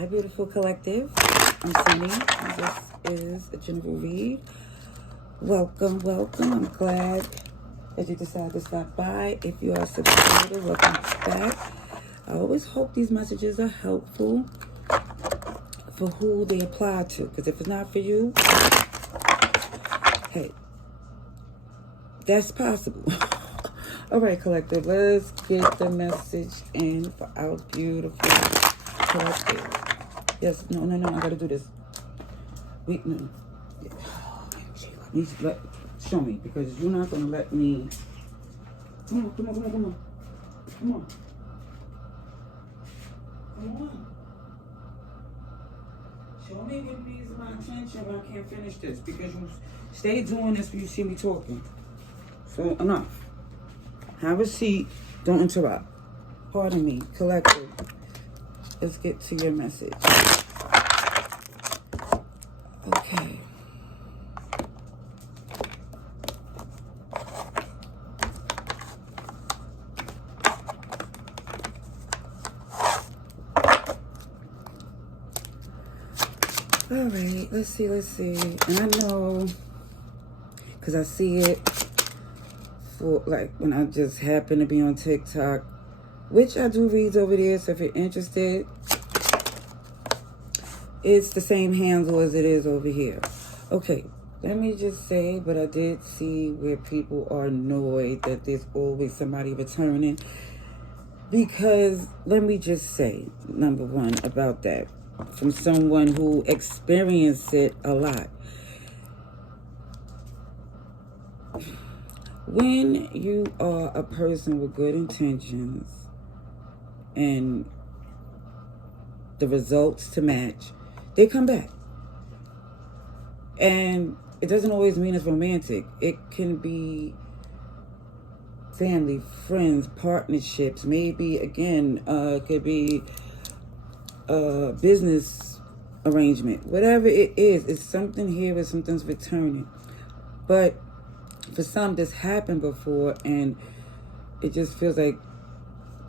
Hi, beautiful collective. I'm Sunny, and this is a general read. Welcome, welcome. I'm glad that you decided to stop by. If you are a subscriber, welcome back. I always hope these messages are helpful for who they apply to. Because if it's not for you, hey, that's possible. All right, collective, let's get the message in for our beautiful collective. Yes, no, I gotta do this. No. Show me, because you're not gonna let me. Come on. Show me what needs my attention when I can't finish this, because you stay doing this when you see me talking. So enough. Have a seat. Don't interrupt. Pardon me, collective. Let's get to your message. Okay. All right, let's see. And I know, because I see it for, like, when I just happen to be on TikTok, which I do reads over there, so if you're interested, it's the same handle as it is over here. Okay, let me just say, but I did see where people are annoyed that there's always somebody returning. Because, let me just say, number one, about that, from someone who experienced it a lot. When you are a person with good intentions and the results to match, they come back. And it doesn't always mean it's romantic. It can be family, friends, partnerships, maybe, again, it could be a business arrangement. Whatever it is, it's something here where something's returning. But for some, this happened before, and it just feels like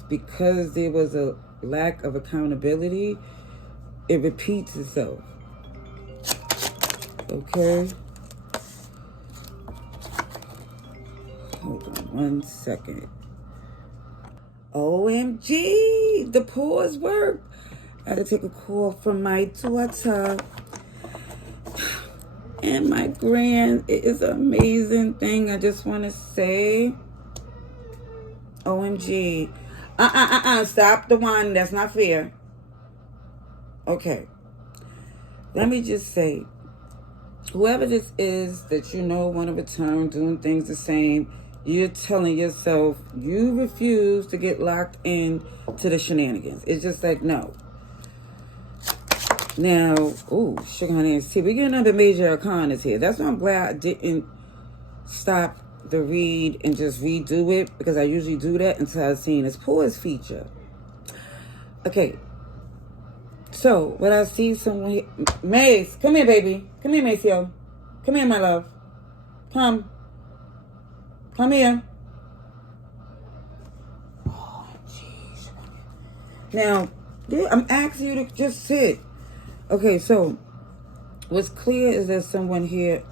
because there was a lack of accountability, it repeats itself. Okay? Hold on 1 second. OMG! The pause worked. I had to take a call from my daughter. And my grand, it is an amazing thing. I just want to say, OMG. Stop the one. That's not fair. Okay. Let me just say, whoever this is that you know want to return, doing things the same, you're telling yourself you refuse to get locked in to the shenanigans. It's just like, no. Now, sugar honey and tea. We get another major arcanas here. That's why I'm glad I didn't stop the read and just redo it, because I usually do that until I've seen this pause feature. Okay. So, when I see someone here, Mace, come here, baby. Come here, Maceo. Come here, my love. Come here. Oh, jeez. Now, I'm asking you to just sit. Okay, so what's clear is that someone here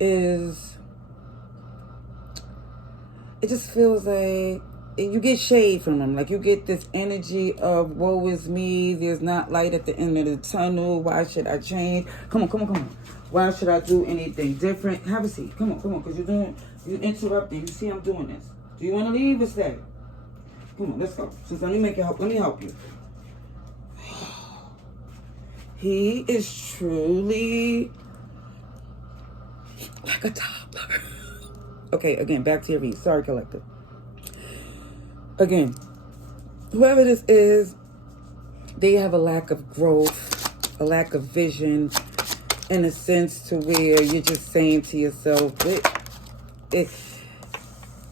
is, it just feels like you get shade from them. Like you get this energy of, woe is me, there's not light at the end of the tunnel, why should I change? Come on. Why should I do anything different? Have a seat. Come on, because you're interrupting. You see I'm doing this. Do you want to leave or stay? Come on, let's go. Let me help you. He is truly like a toddler. Okay, again, back to your read. Sorry, collective. Again, whoever this is, they have a lack of growth, a lack of vision, in a sense to where you're just saying to yourself, it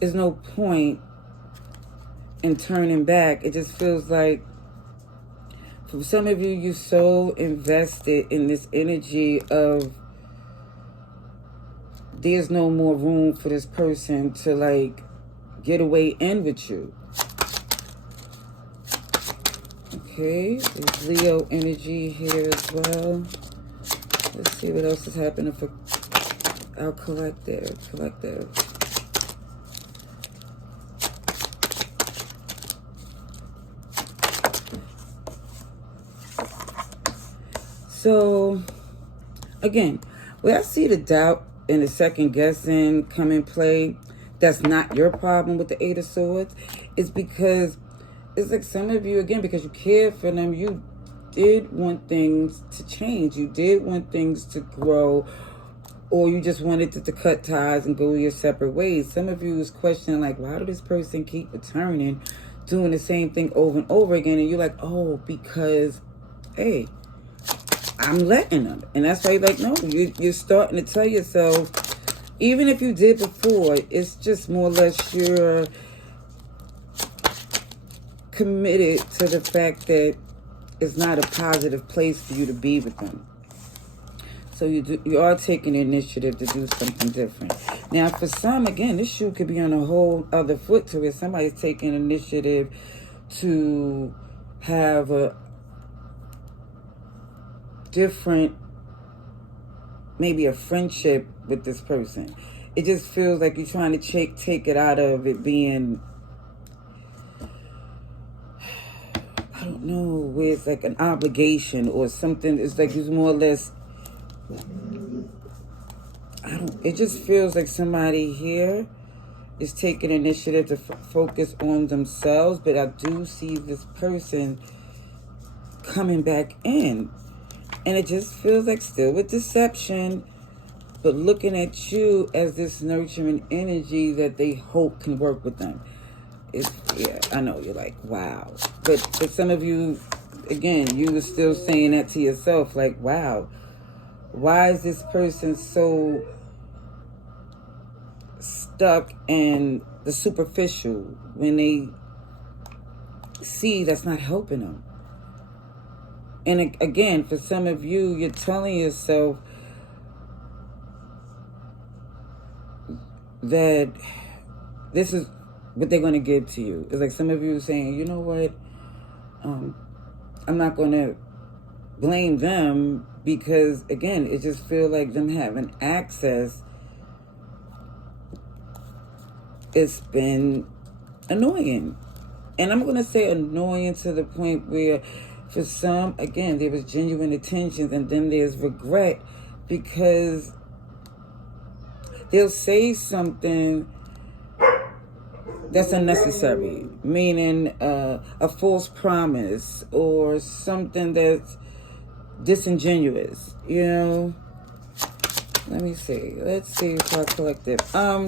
is no point in turning back. It just feels like, for some of you, you're so invested in this energy of there's no more room for this person to, like, get away in with you. Okay, there's Leo energy here as well. Let's see what else is happening for our collective. So, again, where I see the doubt and the second guessing come in play, that's not your problem with the Eight of Swords. It's because it's like some of you, again, because you care for them, you did want things to change. You did want things to grow, or you just wanted to cut ties and go your separate ways. Some of you is questioning, like, why do this person keep returning, doing the same thing over and over again? And you're like, oh, because, hey, I'm letting them. And that's why you're like, no, you're starting to tell yourself, even if you did before, it's just more or less you're committed to the fact that it's not a positive place for you to be with them. So you are taking the initiative to do something different. Now, for some, again, this shoe could be on a whole other foot to it. Somebody's taking initiative to have a different, maybe a friendship with this person. It just feels like you're trying to take it out of it being, I don't know, where it's like an obligation or something. It's like it's more or less, it just feels like somebody here is taking initiative to focus on themselves, but I do see this person coming back in. And it just feels like still with deception, but looking at you as this nurturing energy that they hope can work with them. Yeah, I know, you're like, wow. But for some of you, again, you were still saying that to yourself, like, wow, why is this person so stuck in the superficial when they see that's not helping them? And again, for some of you, you're telling yourself that this is what they're going to give to you. It's like some of you saying, you know what, I'm not going to blame them because, again, it just feels like them having access, it's been annoying. And I'm going to say annoying to the point where for some, again, there was genuine intentions and then there's regret because they'll say something that's unnecessary, meaning a false promise or something that's disingenuous, you know? Let me see. Let's see for our collective.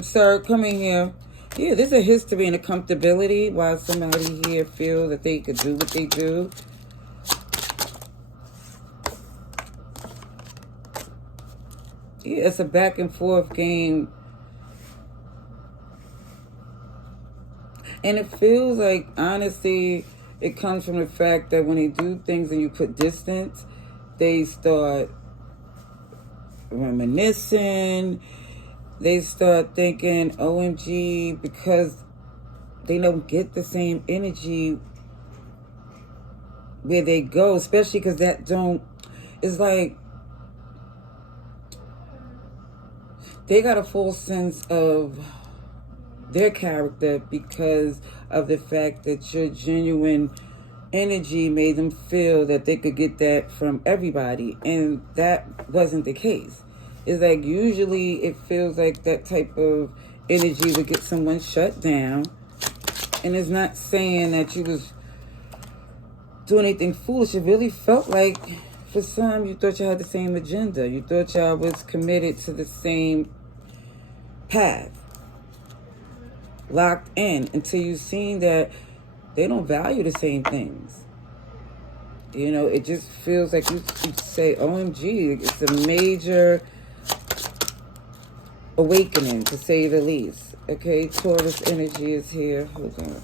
Sir, coming here. Yeah, there's a history and a comfortability while somebody here feels that they could do what they do. Yeah, it's a back and forth game. And it feels like, honestly, it comes from the fact that when they do things and you put distance, they start reminiscing. They start thinking, OMG, because they don't get the same energy where they go, especially because that don't, it's like, they got a full sense of their character because of the fact that your genuine energy made them feel that they could get that from everybody. And that wasn't the case. It's like usually it feels like that type of energy would get someone shut down. And it's not saying that you was doing anything foolish. It really felt like for some you thought you had the same agenda. You thought y'all was committed to the same path, locked in, until you seen that they don't value the same things. You know, it just feels like you say, OMG, it's a major awakening, to say the least. Okay, Taurus energy is here. Hold on.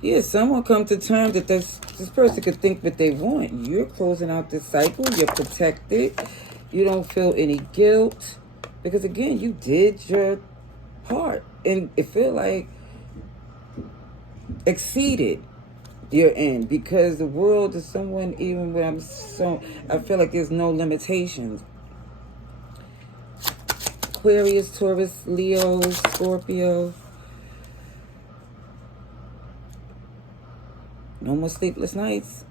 Yeah, someone come to terms that this person could think what they want. You're closing out this cycle. You're protected. You don't feel any guilt. Because, again, you did your part. And it feel like exceeded you're in, because the world is someone, even when I feel like there's no limitations. Aquarius, Taurus, Leo, Scorpio. No more sleepless nights.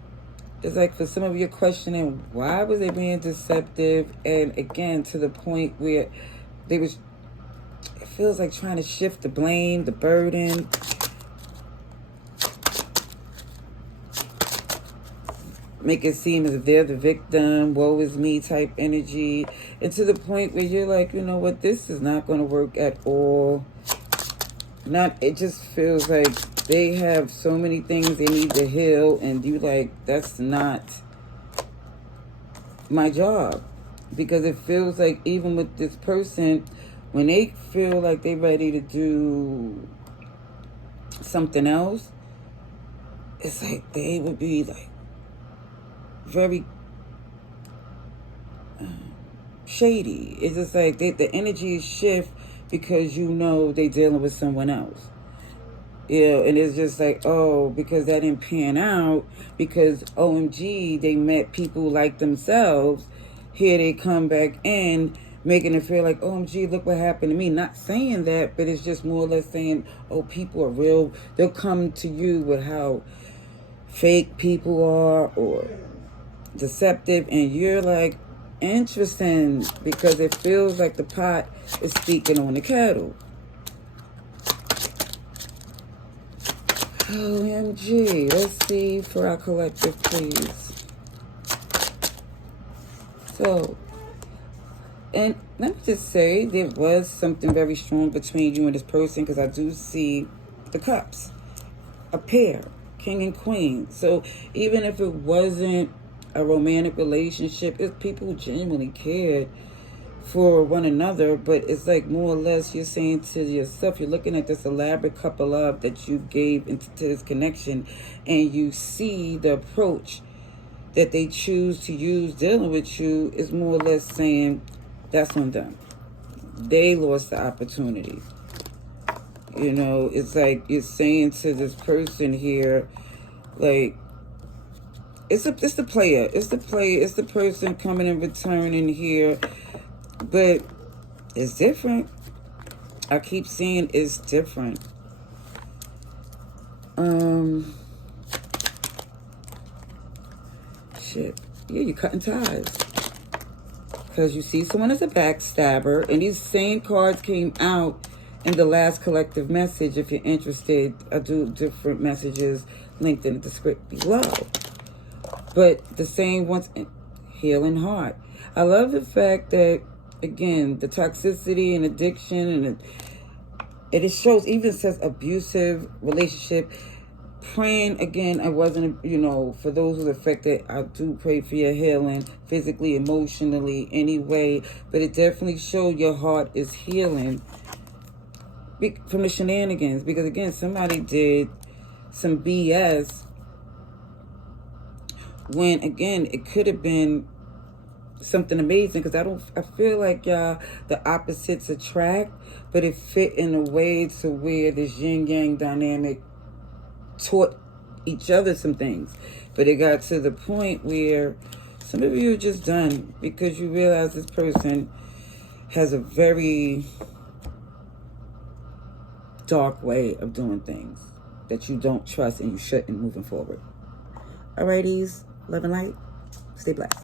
It's like, for some of you questioning, why was they being deceptive? And again, to the point where they was, it feels like trying to shift the blame, the burden. Make it seem as if they're the victim, woe is me type energy. And to the point where you're like, you know what, this is not going to work at all. It just feels like they have so many things they need to heal, and you like, that's not my job. Because it feels like even with this person, when they feel like they're ready to do something else, it's like they would be like very shady. It's just like the energy shift, because you know they dealing with someone else. And it's just like, oh, because that didn't pan out, because OMG, they met people like themselves. Here they come back in, making it feel like, OMG, look what happened to me. Not saying that, but it's just more or less saying, oh, people are real. They'll come to you with how fake people are or deceptive, and you're like, interesting, because it feels like the pot is speaking on the kettle. OMG. Let's see for our collective, please. So, and let me just say, there was something very strong between you and this person, because I do see the cups. A pair. King and queen. So, even if it wasn't a romantic relationship, it's people who genuinely cared for one another, but it's like more or less you're saying to yourself, you're looking at this elaborate couple love that you gave into this connection, and you see the approach that they choose to use dealing with you is more or less saying that's on them. They lost the opportunity. It's like you're saying to this person here, like, it's the player. It's the player. It's the person coming and returning here. But it's different. I keep seeing it's different. Shit. Yeah, you're cutting ties. Because you see someone as a backstabber. And these same cards came out in the last collective message. If you're interested, I do different messages linked in the script below. But the same ones, healing heart. I love the fact that, again, the toxicity and addiction, and it shows, even says abusive relationship. Praying, again, I wasn't, for those who are affected, I do pray for your healing, physically, emotionally, anyway. But it definitely showed your heart is healing from the shenanigans. Because, again, somebody did some BS when, again, it could have been something amazing. Because I feel like, y'all, the opposites attract, but it fit in a way to where this yin yang dynamic taught each other some things. But it got to the point where some of you are just done, because you realize this person has a very dark way of doing things that you don't trust and you shouldn't moving forward. Alrighties, love and light. Stay blessed.